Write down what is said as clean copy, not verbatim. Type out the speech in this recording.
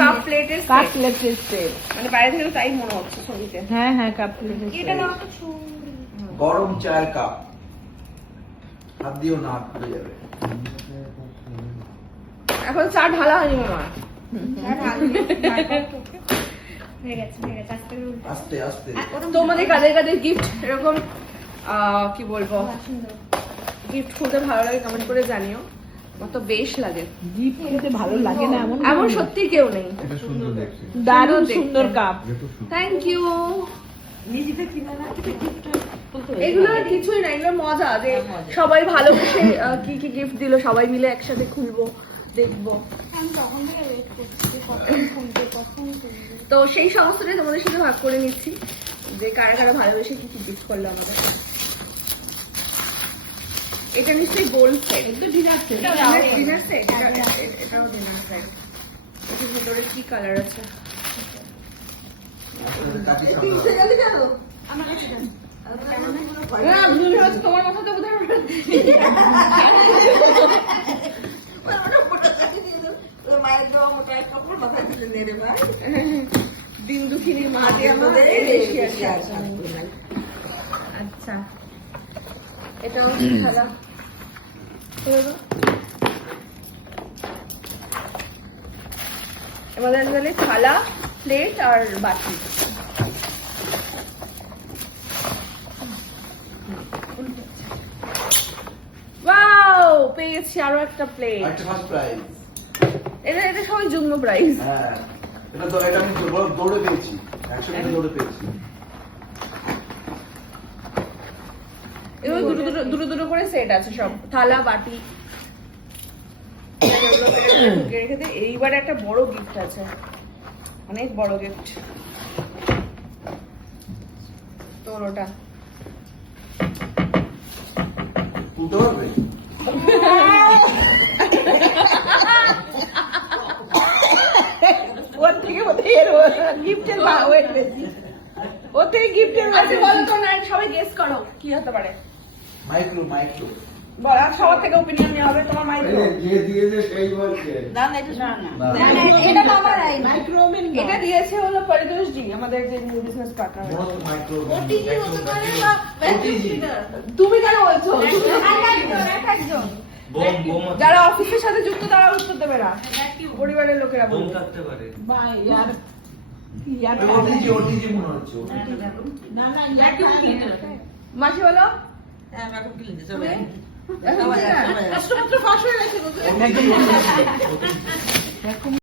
Cup প্লেটের set. মানে বাইরে থেকে তাই মনে হচ্ছে ছবিতে। হ্যাঁ হ্যাঁ, কাপ প্লেটের এটা সেট। না গরম চায়ের কাপ, হাত দিও না, হাত পুড়ে যাবে। এখন চা ঢালা হয়নি মামা। আস্তে আস্তে। তোমাদের কাদের কাদের গিফট এরকম কি বলবো, গিফট খুলতে ভালো লাগে কমেন্ট করে জানিও। আমার তো বেশ লাগে গিফট খেতে ভালো লাগে না এমন এমন সত্যি কেউ নেই। এটা সুন্দর দেখতে। দারুণ দেখতে। সুন্দর কাপ। এটা সুন্দর। Thank you. নিজেতে কিনে না এগুলো আর কিছুই না, এগুলো মজা যে সবাই ভালোবেসে কি কি গিফট দিল, সবাই মিলে একসাথে খুলবো, দেখবো। তো সেই সমস্তটাই তোমাদের সাথে ভাগ করে নিচ্ছি যে কারা কারা ভালোবেসে কি কি গিফট করলো আমাদের। এটা নিশ্চয়ই গোল্ড সেট, তো ডিনার সেট। ডিনার সেট, এটাও ডিনার সেট। এটার ভিতরে কি কালার আছে? তোমার মাথাতে বোধহয় দিন দুঃখিনীর মা দিয়ে আমাদের বেশি আছে। আচ্ছা, এটাও খেলা। আমাদের তাহলে থালা, প্লেট আর বাটি। ওয়াও, পেয়েছি আরো একটা প্লেট। আরেকটা ফার্স্ট প্রাইজ। এটা সবাই যুগ্ম প্রাইস। হ্যাঁ, এটা আমি দৌড়ে পেয়েছি, 100 মিটার দৌড়ে পেয়েছি। এগুলো দুটো দুটো করে সেট আছে সব, থালা বাটি। রেখে দে। এইবার একটা বড় গিফট আছে, অনেক বড় গিফট। তোর ওটা তুলতে পারবে? ওর থেকে গিফটের ওয়েট বেশি। ওর থেকে গিফটের আচ্ছা বলো তো না, সবাই গেস করো কি হতে পারে। মাইক্রো বল, আর সবার থেকে ওপিনিয়ন নেওয়া হবে। তোমার মাইক্রো, যে দিয়েছে সেই বলছে। না না, এটা না না। এটা তো আমার মাইক্রো ওভেন। এটা দিয়েছে হলো পরিতোষ জি, আমাদের যে new business partner. Micro OTG হতে পারে বা ওটিজি। তুমি কেন বলছো? একজন যারা অফিসের সাথে যুক্ত তারা উত্তর দেবে না, পরিবারের লোকেরা বলবে। বা ইয়ার ইয়ার ওটিজি মনে হচ্ছে। না না, ইয়ার মাসি বলো। কাস্টমার ফাঁস হয়ে গেছে।